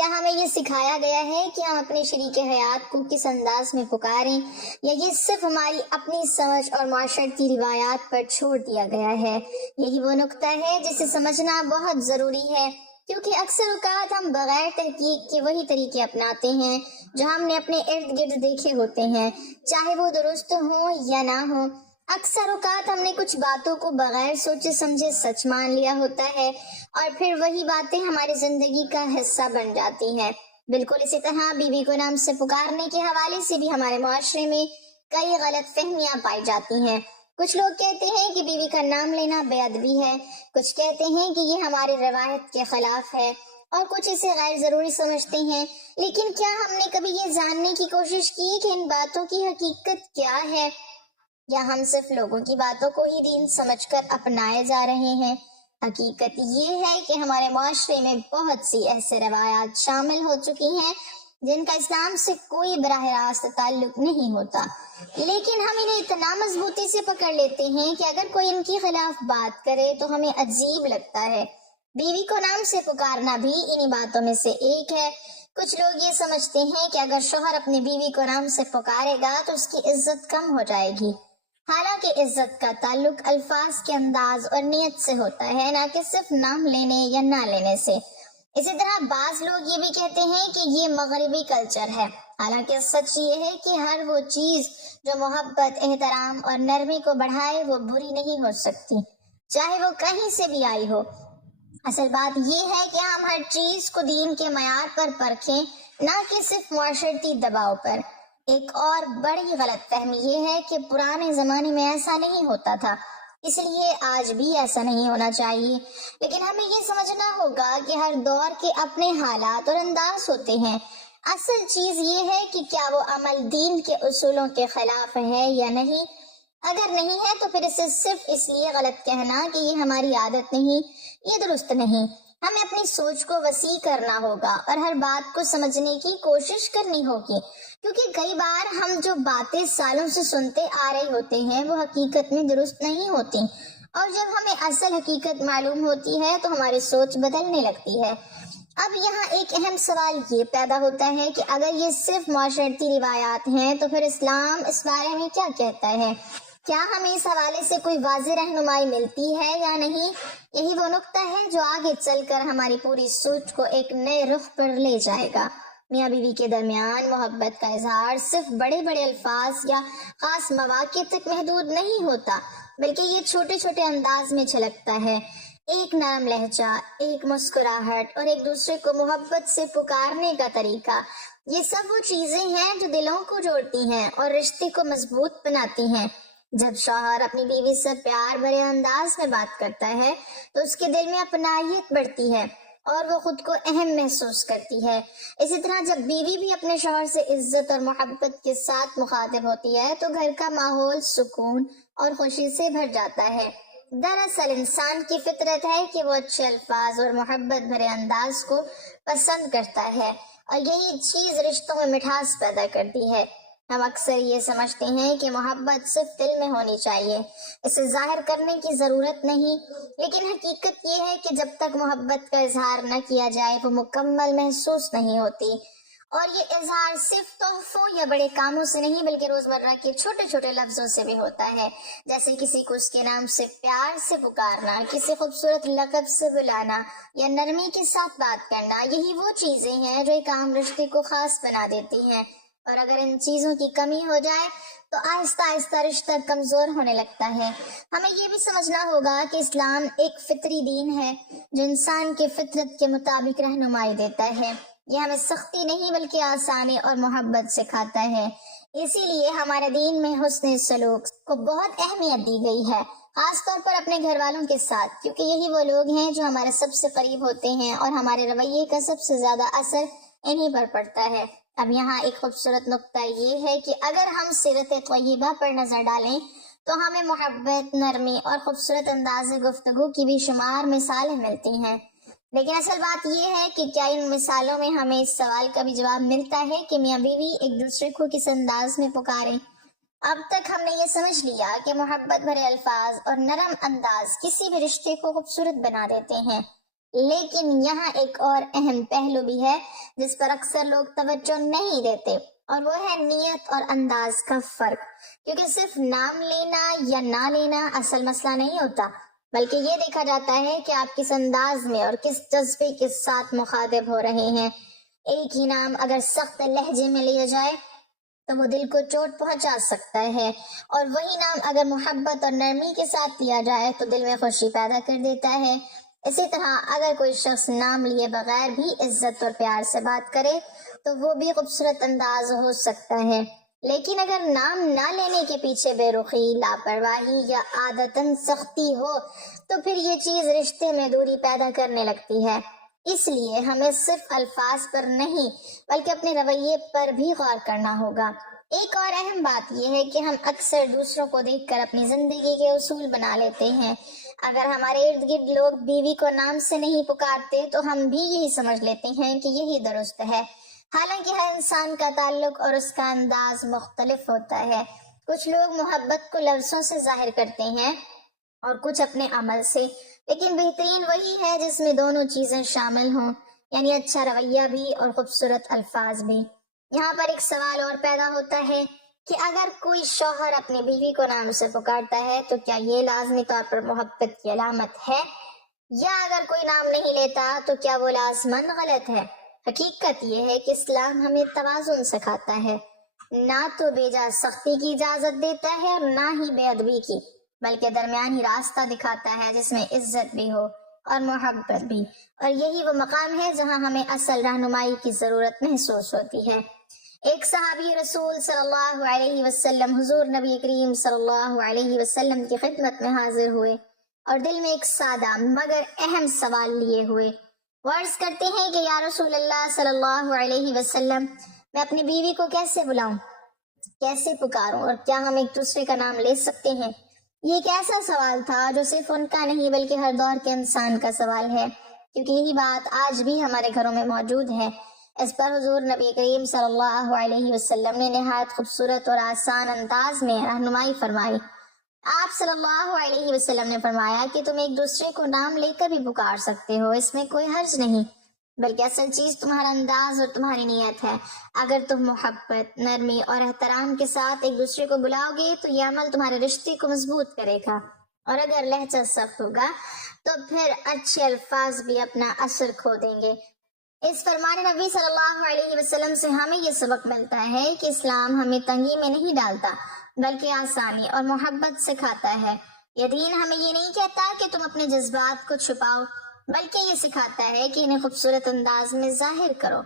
کیا ہمیں یہ سکھایا گیا ہے کہ ہم اپنے شریک حیات کو کس انداز میں پکاریں، یا یہ صرف ہماری اپنی سمجھ اور معاشرتی روایات پر چھوڑ دیا گیا ہے؟ یہی وہ نقطہ ہے جسے سمجھنا بہت ضروری ہے، کیونکہ اکثر اوقات ہم بغیر تحقیق کے وہی طریقے اپناتے ہیں جو ہم نے اپنے ارد گرد دیکھے ہوتے ہیں، چاہے وہ درست ہوں یا نہ ہوں۔ اکثر اوقات ہم نے کچھ باتوں کو بغیر سوچے سمجھے سچ مان لیا ہوتا ہے، اور پھر وہی باتیں ہماری زندگی کا حصہ بن جاتی ہیں۔ بالکل اسی طرح بیوی کو نام سے پکارنے کے حوالے سے بھی ہمارے معاشرے میں کئی غلط فہمیاں پائی جاتی ہیں۔ کچھ لوگ کہتے ہیں کہ بیوی کا نام لینا بے ادبی ہے، کچھ کہتے ہیں کہ یہ ہماری روایت کے خلاف ہے، اور کچھ اسے غیر ضروری سمجھتے ہیں۔ لیکن کیا ہم نے کبھی یہ جاننے کی کوشش کی کہ ان باتوں کی حقیقت کیا ہے، یا ہم صرف لوگوں کی باتوں کو ہی دین سمجھ کر اپنائے جا رہے ہیں؟ حقیقت یہ ہے کہ ہمارے معاشرے میں بہت سی ایسے روایات شامل ہو چکی ہیں جن کا اسلام سے کوئی براہ راست تعلق نہیں ہوتا، لیکن ہم انہیں اتنا مضبوطی سے پکڑ لیتے ہیں کہ اگر کوئی ان کے خلاف بات کرے تو ہمیں عجیب لگتا ہے۔ بیوی کو نام سے پکارنا بھی انہی باتوں میں سے ایک ہے۔ کچھ لوگ یہ سمجھتے ہیں کہ اگر شوہر اپنی بیوی کو نام سے پکارے گا تو اس کی عزت کم ہو جائے گی، حالانکہ عزت کا تعلق الفاظ کے انداز اور نیت سے ہوتا ہے، نہ کہ صرف نام لینے یا نہ لینے سے۔ اسی طرح بعض لوگ یہ بھی کہتے ہیں کہ یہ مغربی کلچر ہے، حالانکہ سچ یہ ہے کہ ہر وہ چیز جو محبت، احترام اور نرمی کو بڑھائے وہ بری نہیں ہو سکتی، چاہے وہ کہیں سے بھی آئی ہو۔ اصل بات یہ ہے کہ ہم ہر چیز کو دین کے معیار پر پرکھیں، نہ کہ صرف معاشرتی دباؤ پر۔ ایک اور بڑی غلط فہمی یہ ہے کہ پرانے زمانے میں ایسا نہیں ہوتا تھا، اس لیے آج بھی ایسا نہیں ہونا چاہیے۔ لیکن ہمیں یہ سمجھنا ہوگا کہ ہر دور کے اپنے حالات اور انداز ہوتے ہیں۔ اصل چیز یہ ہے کہ کیا وہ عمل دین کے اصولوں کے خلاف ہے یا نہیں۔ اگر نہیں ہے تو پھر اسے صرف اس لیے غلط کہنا کہ یہ ہماری عادت نہیں، یہ درست نہیں۔ ہمیں اپنی سوچ کو وسیع کرنا ہوگا اور ہر بات کو سمجھنے کی کوشش کرنی ہوگی، کیونکہ کئی بار ہم جو باتیں سالوں سے سنتے آ رہے ہوتے ہیں وہ حقیقت میں درست نہیں ہوتی، اور جب ہمیں اصل حقیقت معلوم ہوتی ہے تو ہماری سوچ بدلنے لگتی ہے۔ اب یہاں ایک اہم سوال یہ پیدا ہوتا ہے کہ اگر یہ صرف معاشرتی روایات ہیں تو پھر اسلام اس بارے میں کیا کہتا ہے؟ کیا ہمیں اس حوالے سے کوئی واضح رہنمائی ملتی ہے یا نہیں؟ یہی وہ نقطہ ہے جو آگے چل کر ہماری پوری سوچ کو ایک نئے رخ پر لے جائے گا۔ میاں بیوی کے درمیان محبت کا اظہار صرف بڑے بڑے الفاظ یا خاص مواقع تک محدود نہیں ہوتا، بلکہ یہ چھوٹے چھوٹے انداز میں چھلکتا ہے۔ ایک نرم لہجہ، ایک مسکراہٹ اور ایک دوسرے کو محبت سے پکارنے کا طریقہ، یہ سب وہ چیزیں ہیں جو دلوں کو جوڑتی ہیں اور رشتے کو مضبوط بناتی ہیں۔ جب شوہر اپنی بیوی سے پیار بھرے انداز میں بات کرتا ہے تو اس کے دل میں اپنائیت بڑھتی ہے اور وہ خود کو اہم محسوس کرتی ہے۔ اسی طرح جب بیوی بھی اپنے شوہر سے عزت اور محبت کے ساتھ مخاطب ہوتی ہے تو گھر کا ماحول سکون اور خوشی سے بھر جاتا ہے۔ دراصل انسان کی فطرت ہے کہ وہ اچھے الفاظ اور محبت بھرے انداز کو پسند کرتا ہے، اور یہی چیز رشتوں میں مٹھاس پیدا کرتی ہے۔ ہم اکثر یہ سمجھتے ہیں کہ محبت صرف دل میں ہونی چاہیے، اسے ظاہر کرنے کی ضرورت نہیں، لیکن حقیقت یہ ہے کہ جب تک محبت کا اظہار نہ کیا جائے وہ مکمل محسوس نہیں ہوتی۔ اور یہ اظہار صرف تحفوں یا بڑے کاموں سے نہیں بلکہ روزمرہ کے چھوٹے چھوٹے لفظوں سے بھی ہوتا ہے، جیسے کسی کو اس کے نام سے پیار سے پکارنا، کسی خوبصورت لقب سے بلانا یا نرمی کے ساتھ بات کرنا۔ یہی وہ چیزیں ہیں جو ایک عام رشتے کو خاص بنا دیتی ہیں، اور اگر ان چیزوں کی کمی ہو جائے تو آہستہ آہستہ رشتہ کمزور ہونے لگتا ہے۔ ہمیں یہ بھی سمجھنا ہوگا کہ اسلام ایک فطری دین ہے جو انسان کے فطرت کے مطابق رہنمائی دیتا ہے۔ یہ ہمیں سختی نہیں بلکہ آسانی اور محبت سکھاتا ہے۔ اسی لیے ہمارے دین میں حسن سلوک کو بہت اہمیت دی گئی ہے، خاص طور پر اپنے گھر والوں کے ساتھ، کیونکہ یہی وہ لوگ ہیں جو ہمارے سب سے قریب ہوتے ہیں اور ہمارے رویے کا سب سے زیادہ اثر انہی پر پڑتا ہے۔ اب یہاں ایک خوبصورت نقطہ یہ ہے کہ اگر ہم سیرت طیبہ پر نظر ڈالیں تو ہمیں محبت، نرمی اور خوبصورت انداز گفتگو کی بھی شمار مثالیں ملتی ہیں۔ لیکن اصل بات یہ ہے کہ کیا ان مثالوں میں ہمیں اس سوال کا بھی جواب ملتا ہے کہ میاں بیوی ایک دوسرے کو کس انداز میں پکاریں؟ اب تک ہم نے یہ سمجھ لیا کہ محبت بھرے الفاظ اور نرم انداز کسی بھی رشتے کو خوبصورت بنا دیتے ہیں، لیکن یہاں ایک اور اہم پہلو بھی ہے جس پر اکثر لوگ توجہ نہیں دیتے، اور وہ ہے نیت اور انداز کا فرق۔ کیونکہ صرف نام لینا یا نہ لینا اصل مسئلہ نہیں ہوتا، بلکہ یہ دیکھا جاتا ہے کہ آپ کس انداز میں اور کس جذبے کے ساتھ مخاطب ہو رہے ہیں۔ ایک ہی نام اگر سخت لہجے میں لیا جائے تو وہ دل کو چوٹ پہنچا سکتا ہے، اور وہی نام اگر محبت اور نرمی کے ساتھ لیا جائے تو دل میں خوشی پیدا کر دیتا ہے۔ اسی طرح اگر کوئی شخص نام لیے بغیر بھی عزت اور پیار سے بات کرے تو وہ بھی خوبصورت انداز ہو سکتا ہے، لیکن اگر نام نہ لینے کے پیچھے بے رخی، لاپرواہی یا عادتاً سختی ہو تو پھر یہ چیز رشتے میں دوری پیدا کرنے لگتی ہے۔ اس لیے ہمیں صرف الفاظ پر نہیں بلکہ اپنے رویے پر بھی غور کرنا ہوگا۔ ایک اور اہم بات یہ ہے کہ ہم اکثر دوسروں کو دیکھ کر اپنی زندگی کے اصول بنا لیتے ہیں۔ اگر ہمارے ارد گرد لوگ بیوی کو نام سے نہیں پکارتے تو ہم بھی یہی سمجھ لیتے ہیں کہ یہی درست ہے، حالانکہ ہر انسان کا تعلق اور اس کا انداز مختلف ہوتا ہے۔ کچھ لوگ محبت کو لفظوں سے ظاہر کرتے ہیں اور کچھ اپنے عمل سے، لیکن بہترین وہی ہے جس میں دونوں چیزیں شامل ہوں، یعنی اچھا رویہ بھی اور خوبصورت الفاظ بھی۔ یہاں پر ایک سوال اور پیدا ہوتا ہے کہ اگر کوئی شوہر اپنی بیوی کو نام سے پکارتا ہے تو کیا یہ لازمی طور پر محبت کی علامت ہے، یا اگر کوئی نام نہیں لیتا تو کیا وہ لازماً غلط ہے؟ حقیقت یہ ہے کہ اسلام ہمیں توازن سکھاتا ہے، نہ تو بے جا سختی کی اجازت دیتا ہے اور نہ ہی بے ادبی کی، بلکہ درمیانی راستہ دکھاتا ہے جس میں عزت بھی ہو اور محبت بھی، اور یہی وہ مقام ہے جہاں ہمیں اصل رہنمائی کی ضرورت محسوس ہوتی ہے۔ ایک صحابی رسول صلی اللہ علیہ وسلم حضور نبی کریم صلی اللہ علیہ وسلم کی خدمت میں حاضر ہوئے اور دل میں ایک سادہ مگر اہم سوال لیے ہوئے۔ وہ عرض کرتے ہیں کہ یا رسول اللہ صلی اللہ علیہ وسلم، میں اپنی بیوی کو کیسے بلاؤں، کیسے پکاروں، اور کیا ہم ایک دوسرے کا نام لے سکتے ہیں؟ یہ ایک ایسا سوال تھا جو صرف ان کا نہیں بلکہ ہر دور کے انسان کا سوال ہے، کیونکہ یہی بات آج بھی ہمارے گھروں میں موجود ہے۔ اس پر حضور نبی کریم صلی اللہ علیہ وسلم نے نہایت خوبصورت اور آسان انداز میں رہنمائی فرمائی۔ آپ صلی اللہ علیہ وسلم نے فرمایا کہ تم ایک دوسرے کو نام لے کر بھی پکار سکتے ہو، اس میں کوئی حرج نہیں، بلکہ اصل چیز تمہارا انداز اور تمہاری نیت ہے۔ اگر تم محبت، نرمی اور احترام کے ساتھ ایک دوسرے کو بلاؤ گے تو یہ عمل تمہارے رشتے کو مضبوط کرے گا، اور اگر لہجہ سخت ہوگا تو پھر اچھے الفاظ بھی اپنا اثر کھو دیں گے۔ اس فرمان نبی صلی اللہ علیہ وسلم سے ہمیں یہ سبق ملتا ہے کہ اسلام ہمیں تنگی میں نہیں ڈالتا بلکہ آسانی اور محبت سکھاتا ہے۔ یہ دین ہمیں یہ نہیں کہتا کہ تم اپنے جذبات کو چھپاؤ، بلکہ یہ سکھاتا ہے کہ انہیں خوبصورت انداز میں ظاہر کرو۔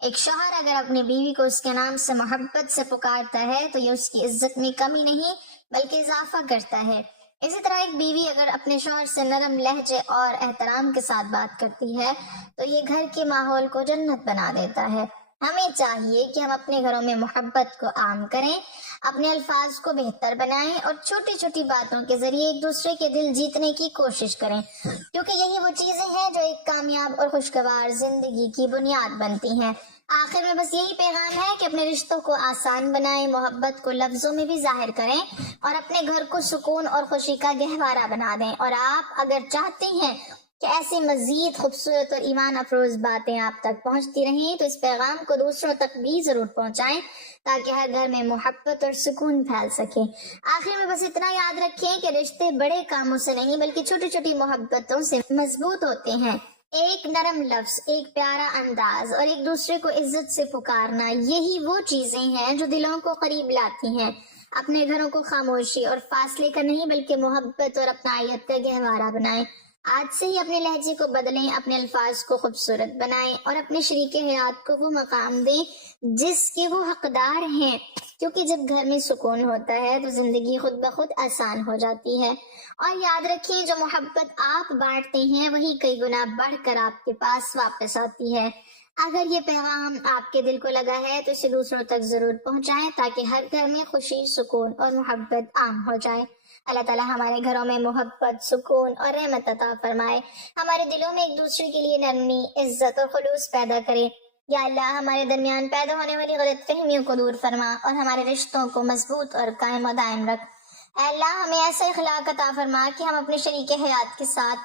ایک شوہر اگر اپنی بیوی کو اس کے نام سے محبت سے پکارتا ہے تو یہ اس کی عزت میں کمی نہیں بلکہ اضافہ کرتا ہے۔ اسی طرح ایک بیوی اگر اپنے شوہر سے نرم لہجے اور احترام کے ساتھ بات کرتی ہے تو یہ گھر کے ماحول کو جنت بنا دیتا ہے۔ ہمیں چاہیے کہ ہم اپنے گھروں میں محبت کو عام کریں، اپنے الفاظ کو بہتر بنائیں اور چھوٹی چھوٹی باتوں کے ذریعے ایک دوسرے کے دل جیتنے کی کوشش کریں، کیونکہ یہی وہ چیزیں ہیں جو ایک کامیاب اور خوشگوار زندگی کی بنیاد بنتی ہیں۔ آخر میں بس یہی پیغام ہے کہ اپنے رشتوں کو آسان بنائیں، محبت کو لفظوں میں بھی ظاہر کریں اور اپنے گھر کو سکون اور خوشی کا گہوارہ بنا دیں۔ اور آپ اگر چاہتے ہیں کہ ایسی مزید خوبصورت اور ایمان افروز باتیں آپ تک پہنچتی رہیں تو اس پیغام کو دوسروں تک بھی ضرور پہنچائیں تاکہ ہر گھر میں محبت اور سکون پھیل سکے۔ آخر میں بس اتنا یاد رکھیں کہ رشتے بڑے کاموں سے نہیں بلکہ چھوٹی چھوٹی محبتوں سے مضبوط ہوتے ہیں۔ ایک نرم لفظ، ایک پیارا انداز اور ایک دوسرے کو عزت سے پکارنا، یہی وہ چیزیں ہیں جو دلوں کو قریب لاتی ہیں۔ اپنے گھروں کو خاموشی اور فاصلے کا نہیں بلکہ محبت اور اپنائیت کا گہوارہ بنائیں۔ آج سے ہی اپنے لہجے کو بدلیں، اپنے الفاظ کو خوبصورت بنائیں اور اپنے شریک حیات کو وہ مقام دیں جس کے وہ حقدار ہیں، کیونکہ جب گھر میں سکون ہوتا ہے تو زندگی خود بخود آسان ہو جاتی ہے۔ اور یاد رکھیں جو محبت آپ بانٹتے ہیں وہی کئی گنا بڑھ کر آپ کے پاس واپس آتی ہے۔ اگر یہ پیغام آپ کے دل کو لگا ہے تو اسے دوسروں تک ضرور پہنچائیں تاکہ ہر گھر میں خوشی، سکون اور محبت عام ہو جائے۔ اللہ تعالیٰ ہمارے گھروں میں محبت، سکون اور رحمت عطا فرمائے، ہمارے دلوں میں ایک دوسرے کے لیے نرمی، عزت اور خلوص پیدا کرے۔ یا اللہ ہمارے درمیان پیدا ہونے والی غلط فہمیوں کو دور فرما اور ہمارے رشتوں کو مضبوط اور قائم و دائم رکھ۔ اے اللہ ہمیں ایسا اخلاق عطا فرما کہ ہم اپنے شریک حیات کے ساتھ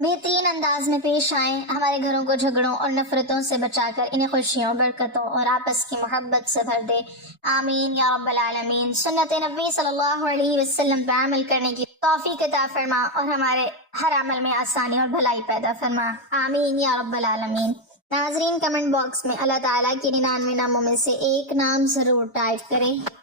بہترین انداز میں پیش آئیں، ہمارے گھروں کو جھگڑوں اور نفرتوں سے بچا کر انہیں خوشیوں، برکتوں اور آپس کی محبت سے بھر دے، آمین یا رب العالمین۔ سنت نبی صلی اللہ علیہ وسلم پر عمل کرنے کی توفیق عطا فرما اور ہمارے ہر عمل میں آسانی اور بھلائی پیدا فرما، آمین یا رب العالمین۔ ناظرین، کمنٹ باکس میں اللہ تعالیٰ کے 99 ناموں میں سے ایک نام ضرور ٹائپ کریں۔